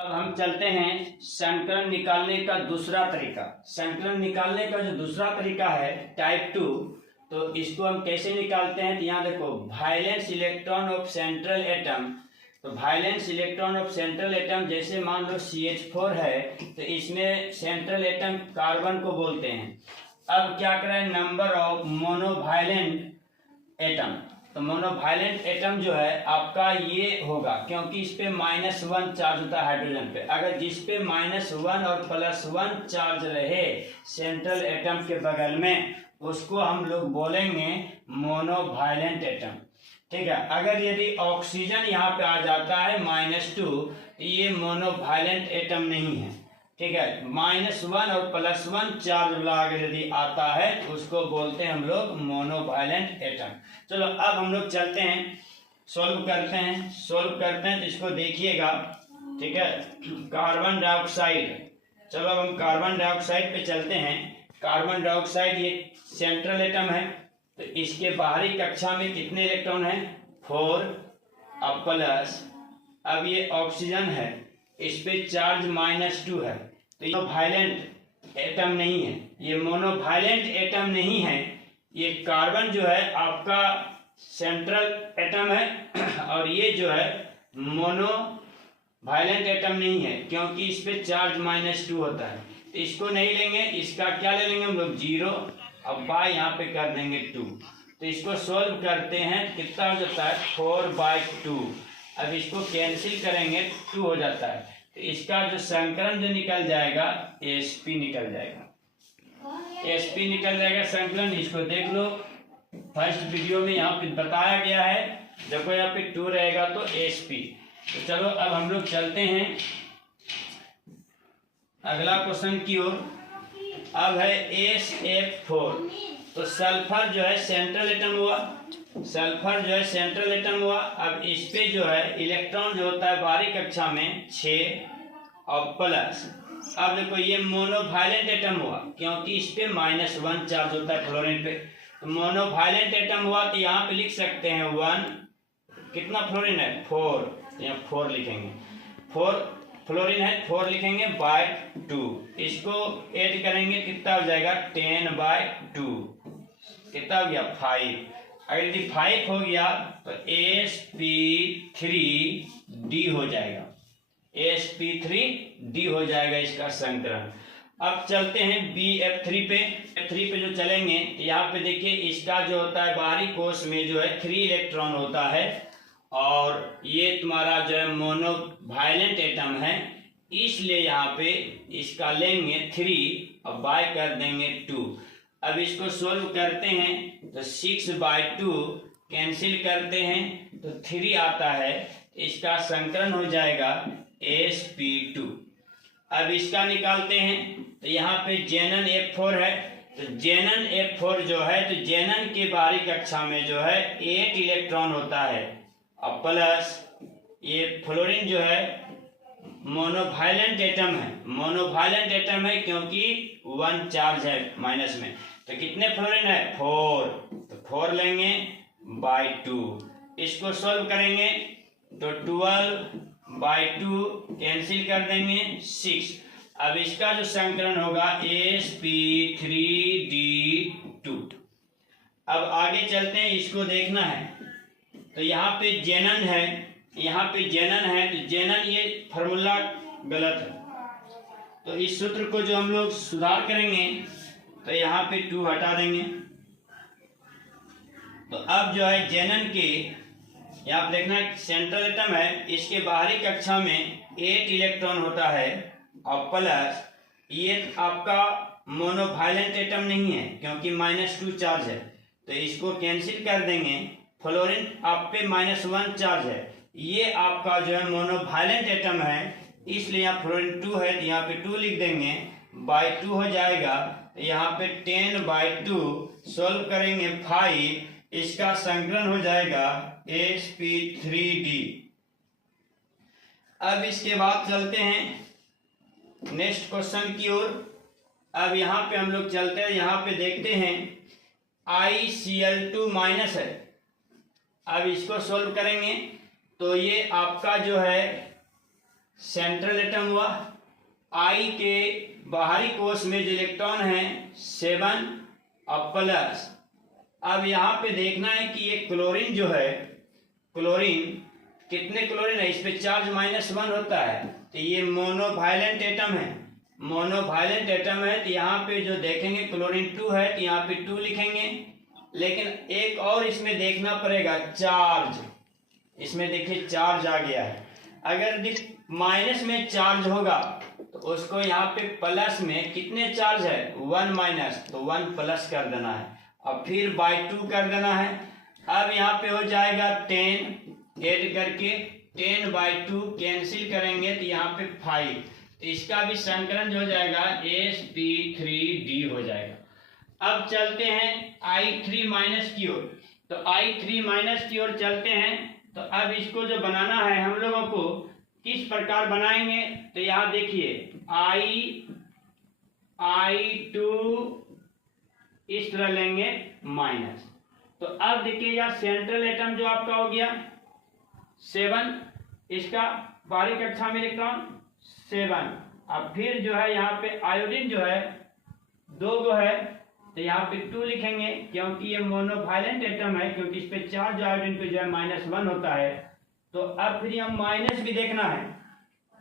अब हम चलते हैं संकलन निकालने का दूसरा तरीका। संकलन निकालने का जो दूसरा तरीका है टाइप 2, तो इसको हम कैसे निकालते हैं। तो यहाँ देखो, valence electron of central atom. तो valence electron of central atom, जैसे मान लो CH4 है, तो इसमें सेंट्रल एटम कार्बन को बोलते हैं। अब क्या करें, नंबर ऑफ मोनोवायलेंट एटम। तो मोनोवायलेंट एटम जो है आपका ये होगा, क्योंकि इस पे -1 चार्ज होता है हाइड्रोजन पे। अगर जिस पे -1 और +1 चार्ज रहे सेंट्रल एटम के बगल में, उसको हम लोग बोलेंगे मोनोवायलेंट एटम। ठीक है। अगर यदि ऑक्सीजन यहाँ पे आ जाता है -2, तो ये मोनोवायलेंट एटम नहीं है। ठीक है। -1 और +1 चार्ज वाला अगर यदि आता है तो उसको बोलते हैं हम लोग मोनोवायलेंट एटम। चलो अब हम लोग चलते हैं, सोल्व करते हैं। तो इसको देखिएगा। ठीक है। Carbon dioxide. चलो अब हम कार्बन डाइऑक्साइड पे चलते हैं। कार्बन डाइऑक्साइड ये सेंट्रल एटम है, तो इसके बाहरी कक्षा में कितने इलेक्ट्रॉन हैं, 4। अब प्लस, अब ये ऑक्सीजन है, इस पे चार्ज -2 है, तो ये मोनोवायलेंट एटम नहीं है, ये मोनोवायलेंट एटम नहीं है। ये कार्बन जो है आपका सेंट्रल एटम है और ये जो है मोनोवायलेंट एटम नहीं है, क्योंकि इस पे चार्ज -2 होता है। तो इसको नहीं लेंगे, इसका क्या ले लेंगे हम लोग, 0। अब बाय यहाँ पे कर देंगे 2। तो इसको सोल्व करते हैं, कितना हो जाता है, 4/2। अब इसको कैंसिल करेंगे, 2 हो जाता है। तो इसका जो संकलन जो निकल जाएगा, Sp निकल जाएगा। Sp निकल जाएगा संकलन। इसको देख लो, फर्स्ट वीडियो में यहाँ पे बताया गया है। देखो यहाँ पे 2 रहेगा तो Sp। तो चलो अब हम लोग चलते हैं अगला क्वेश्चन की ओर। अब है SF4। तो सल्फर जो है सेंट्रल एटम हुआ, अब इस पे जो है इलेक्ट्रॉन जो होता है बाहरी कक्षा में 6 और प्लस। अब देखो ये मोनोवायलेंट एटम हुआ, क्योंकि इस पे -1 चार्ज होता है फ्लोरीन पे। तो मोनोवायलेंट एटम हुआ, तो यहाँ पे लिख सकते हैं 1, कितना फ्लोरीन है, 4, यहाँ 4 लिखेंगे, 4 फ्लोरीन है, 4 लिखेंगे /2। इसको ऐड करेंगे, कितना हो जाएगा, 10/2, कितना हो गया, 5। अगर यदि 5 हो गया तो Sp3D हो जाएगा, Sp3D हो जाएगा इसका संकरण। अब चलते हैं BF3 पे। F3 पे जो चलेंगे, यहाँ पे देखिए इसका जो होता है बाहरी कोश में जो है 3 इलेक्ट्रॉन होता है, और ये तुम्हारा जो है मोनोवायलेंट एटम है, इसलिए यहाँ पे इसका लेंगे 3 और बाय कर देंगे 2। अब इसको सोल्व करते हैं तो 6/2 कैंसिल करते हैं तो 3 आता है, इसका संकलन हो जाएगा Sp2। अब इसका निकालते हैं, तो यहाँ पे जेनन F4 है, तो जेनन F4 जो है, तो जेनन के बाहरी कक्षा में जो है 8 इलेक्ट्रॉन होता है, और प्लस ये फ्लोरीन जो है मोनोवायलेंट एटम है, क्योंकि 1 चार्ज है माइनस में। तो कितने फ्लोरीन है, 4, तो 4 लेंगे /2। इसको सोल्व करेंगे तो 12/2 कैंसिल कर देंगे 6। अब इसका जो संकलन होगा Sp3D2। अब आगे चलते हैं, इसको देखना है। तो यहाँ पे जेनन है, तो जेनन ये फार्मूला गलत है, तो इस सूत्र को जो हम लोग सुधार करेंगे, तो यहाँ पे 2 हटा देंगे। तो अब जो है जेनन के, यहाँ पे देखना सेंट्रल एटम है, इसके बाहरी कक्षा में 8 इलेक्ट्रॉन होता है, और प्लस ये आपका मोनोवायलेंट एटम नहीं है, क्योंकि -2 चार्ज है, तो इसको कैंसिल कर देंगे। फ्लोरीन आप पे -1 चार्ज है, ये आपका जो है मोनोवायलेंट एटम है, इसलिए यहाँ फ्लोरीन 2 है, तो यहाँ पे 2 लिख देंगे, /2 हो जाएगा। यहाँ पे 10/2 सोल्व करेंगे 5, इसका संकलन हो जाएगा Sp3D। अब इसके बाद चलते हैं नेक्स्ट क्वेश्चन की ओर। अब यहाँ पे हम लोग चलते हैं, यहाँ पे देखते हैं ICl2- है। अब इसको सोल्व करेंगे तो ये आपका जो है सेंट्रल एटम हुआ, I के बाहरी कोश में जो इलेक्ट्रॉन है 7 और प्लस। अब यहाँ पे देखना है कि ये क्लोरीन जो है, क्लोरीन कितने क्लोरीन है, इस पे चार्ज -1 होता है, तो ये मोनोवायलेंट एटम है, मोनोवायलेंट एटम है। तो यहाँ पे जो देखेंगे क्लोरीन 2 है तो यहाँ पे 2 लिखेंगे। लेकिन एक और इसमें देखना पड़ेगा, चार्ज, इसमें देखिए चार्ज आ गया है। अगर माइनस में चार्ज होगा तो उसको यहाँ पे प्लस में कितने चार्ज है 1 माइनस, तो 1 प्लस कर देना है और फिर बाई 2 कर देना है। अब यहाँ पे हो जाएगा 10 ऐड करके 10/2 कैंसिल करेंगे तो यहाँ पे 5, तो इसका भी संकलन जो हो जाएगा sp3d हो जाएगा। अब चलते हैं I3- की ओर, तो I3- की ओर चलते हैं। तो अब इसको जो बनाना है हम लोगों को किस प्रकार बनाएंगे, तो यहाँ देखिए I2 इस तरह लेंगे माइनस। तो अब देखिए यहाँ सेंट्रल एटम जो आपका हो गया 7, इसका बाहरी कक्षा में इलेक्ट्रॉन 7। अब फिर जो है यहाँ पे आयोडीन जो है 2 गो है, तो यहाँ पे 2 लिखेंगे क्योंकि ये मोनोवायलेंट एटम है, क्योंकि इस पे चार्ज आयोडीन पे जो है -1 होता है। तो अब फिर हम माइनस भी देखना है,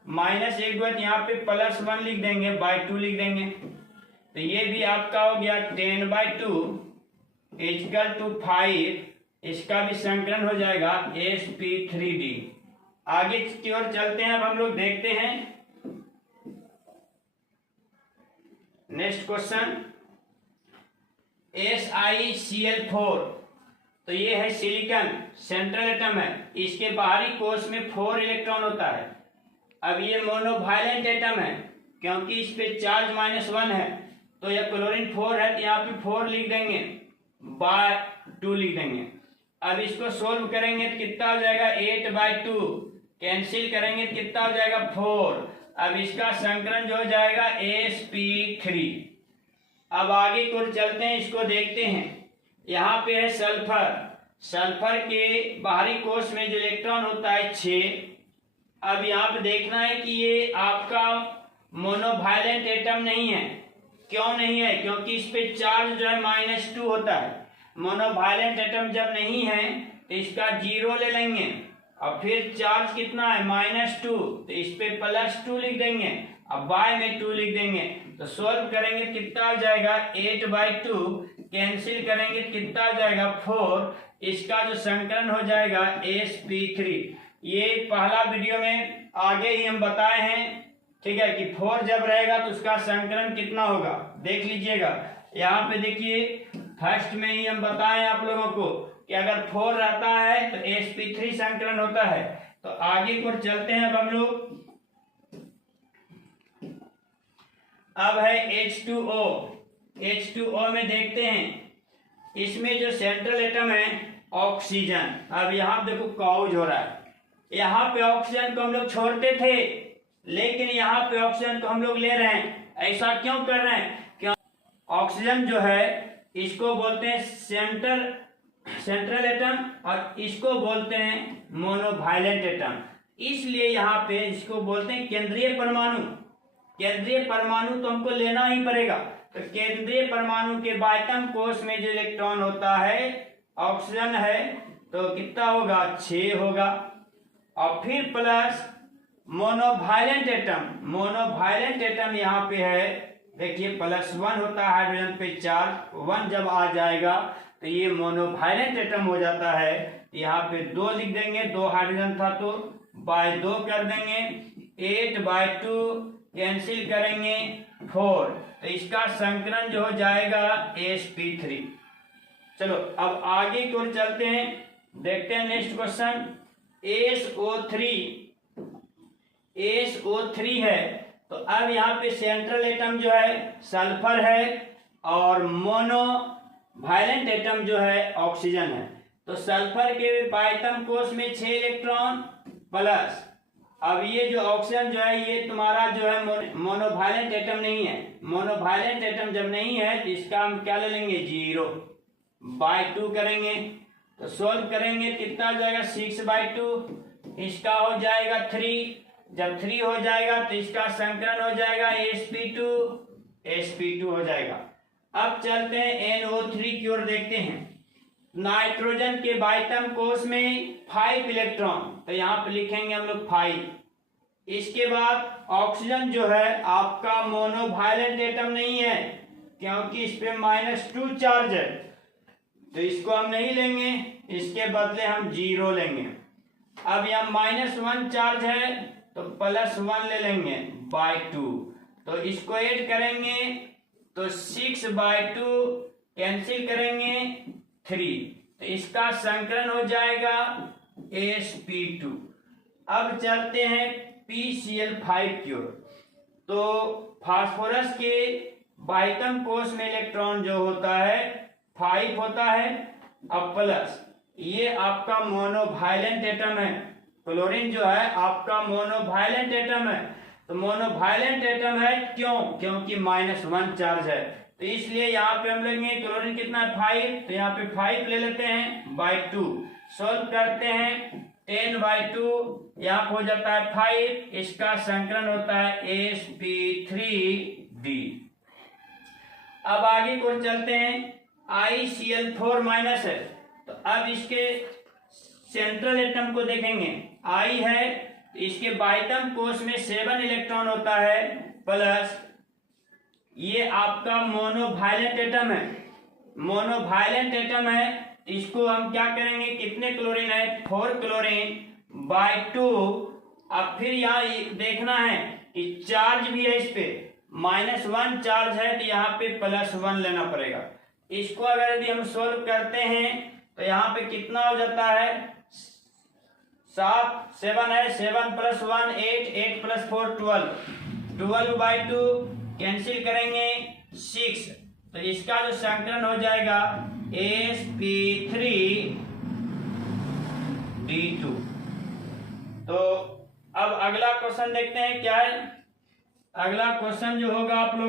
माइनस एक बार यहाँ पे +1 लिख देंगे, बाई 2 लिख देंगे। तो ये भी आपका हो गया 10/2 = 5, इसका भी संकलन हो जाएगा sp3d। आगे की ओर चलते हैं। अब हम लोग देखते हैं नेक्स्ट क्वेश्चन, SiCl4, तो ये है सिलिकॉन, सेंट्रल एटम है, इसके बाहरी कोश में 4 इलेक्ट्रॉन होता है। अब ये मोनोवायलेंट एटम है क्योंकि इस पे चार्ज -1 है, तो यह क्लोरीन 4 है तो यहाँ पे 4 लिख देंगे, बाय 2 लिख देंगे। अब इसको सोल्व करेंगे तो कितना हो जाएगा 8/2, कैंसिल करेंगे तो कितना हो जाएगा 4। अब इसका संकलन जो हो जाएगा sp3। अब आगे को चलते हैं, इसको देखते हैं। यहाँ पे है सल्फर, सल्फर के बाहरी कोश में जो इलेक्ट्रॉन होता है 6। अब यहाँ पे देखना है कि ये आपका मोनोवायलेंट एटम नहीं है। क्यों नहीं है, क्योंकि इस पे चार्ज जो है -2 होता है। मोनोवायलेंट एटम जब नहीं है तो इसका 0 ले लेंगे और फिर चार्ज कितना है -2, तो इस पे +2 लिख देंगे, अब बाय में 2 लिख देंगे। तो सोल्व करेंगे कितना हो जाएगा 8/2, कैंसिल करेंगे कितना हो जाएगा 4, इसका जो संकलन हो जाएगा sp3। ये पहला वीडियो में आगे ही हम बताए हैं, ठीक है, कि 4 जब रहेगा तो उसका संकलन कितना होगा, देख लीजिएगा। यहाँ पे देखिए फर्स्ट में ही हम बताएं आप लोगों को कि अगर 4 रहता है तो sp3 संकलन होता है। तो आगे को चलते हैं। अब हम लोग अब है H2O, H2O में देखते हैं, इसमें जो सेंट्रल एटम है ऑक्सीजन। अब यहाँ देखो काउज हो रहा है, यहाँ पे ऑक्सीजन को हम लोग छोड़ते थे लेकिन यहाँ पे ऑक्सीजन को हम लोग ले रहे हैं। ऐसा क्यों कर रहे हैं, क्यों ऑक्सीजन जो है इसको बोलते हैं सेंट्रल एटम और इसको बोलते हैं मोनोवायलेंट एटम, इसलिए यहाँ पे इसको बोलते हैं केंद्रीय परमाणु। केंद्रीय परमाणु तो हमको लेना ही पड़ेगा। तो केंद्रीय परमाणु के बाह्यतम कोश में जो इलेक्ट्रॉन होता है ऑक्सीजन है, तो कितना होगा 6 होगा। और फिर प्लस मोनोवायलेंट एटम, मोनोवायलेंट एटम यहाँ पे है, देखिए +1 होता है हाइड्रोजन पे चार्ज, 1 जब आ जाएगा तो ये मोनोवायलेंट एटम हो जाता है। यहाँ पे 2 लिख देंगे, 2 हाइड्रोजन था तो बाय 2 कर देंगे, 8/2 कैंसिल करेंगे 4, तो इसका संकलन जो हो जाएगा sp3। चलो अब आगे की ओर चलते हैं, देखते हैं नेक्स्ट क्वेश्चन। SO3 है, तो अब यहाँ पे सेंट्रल एटम जो है सल्फर है और मोनोवायलेंट एटम जो है ऑक्सीजन है। तो सल्फर के बाह्यतम कोश में 6 इलेक्ट्रॉन प्लस, अब ये जो ऑक्सीजन जो है ये तुम्हारा जो है मोनोवायलेंट एटम नहीं है। मोनोवायलेंट एटम जब नहीं है तो इसका हम क्या ले लेंगे 0/2 करेंगे। तो सोल्व करेंगे कितना हो जाएगा 6/2, इसका हो जाएगा 3, जब 3 हो जाएगा तो इसका संकरण हो जाएगा sp2 हो जाएगा। अब चलते हैं NO3 की ओर देखते हैं। नाइट्रोजन के बाइटम कोष में 5 इलेक्ट्रॉन, तो यहाँ पे लिखेंगे हम लोग 5। इसके बाद ऑक्सीजन जो है आपका मोनोवायलेंट एटम नहीं है, क्योंकि इस पे -2 चार्ज है, तो इसको हम नहीं लेंगे, इसके बदले हम 0 लेंगे। अब यहाँ -1 चार्ज है तो +1 ले लेंगे बाय 2, तो इसको ऐड करेंगे तो 6/2 कैंसिल करेंगे 3, तो इसका संकलन हो जाएगा sp2। अब चलते हैं PCl5 की ओर। तो फास्फोरस के बाइटम कोष में इलेक्ट्रॉन जो होता है 5 होता है। अब प्लस ये आपका मोनोवायलेंट एटम है, क्लोरीन जो है आपका मोनोवायलेंट एटम है। तो मोनोवायलेंट एटम है क्यों? क्योंकि -1 चार्ज है, तो इसलिए यहाँ पे हम लेंगे क्लोरीन कितना है 5, तो यहाँ पे 5 ले लेते हैं बाय 2। सोल्व करते हैं 10/2, यहाँ पे हो जाता है 5, इसका संकलन होता है sp3d। अब आगे को चलते हैं। ICl4- है, तो अब इसके सेंट्रल एटम को देखेंगे। I है, इसके बाइटम कोष में 7 इलेक्ट्रॉन होता है, प्लस ये आपका मोनोवायलेंट एटम है। मोनोवायलेंट एटम है, इसको हम क्या करेंगे, कितने क्लोरीन है 4 क्लोरीन बाय 2। अब फिर यहाँ देखना है कि चार्ज भी है, इस पे -1 चार्ज है, तो यहाँ पे +1 लेना पड़ेगा। इसको अगर यदि हम सोल्व करते हैं तो यहाँ पे कितना हो जाता है 7 है, 7 + 1 8, 8 + 4 12, 12/2 कैंसिल करेंगे 6, तो इसका जो संकलन हो जाएगा sp3d2। तो अब अगला क्वेश्चन देखते हैं क्या है। अगला क्वेश्चन जो होगा आप लोग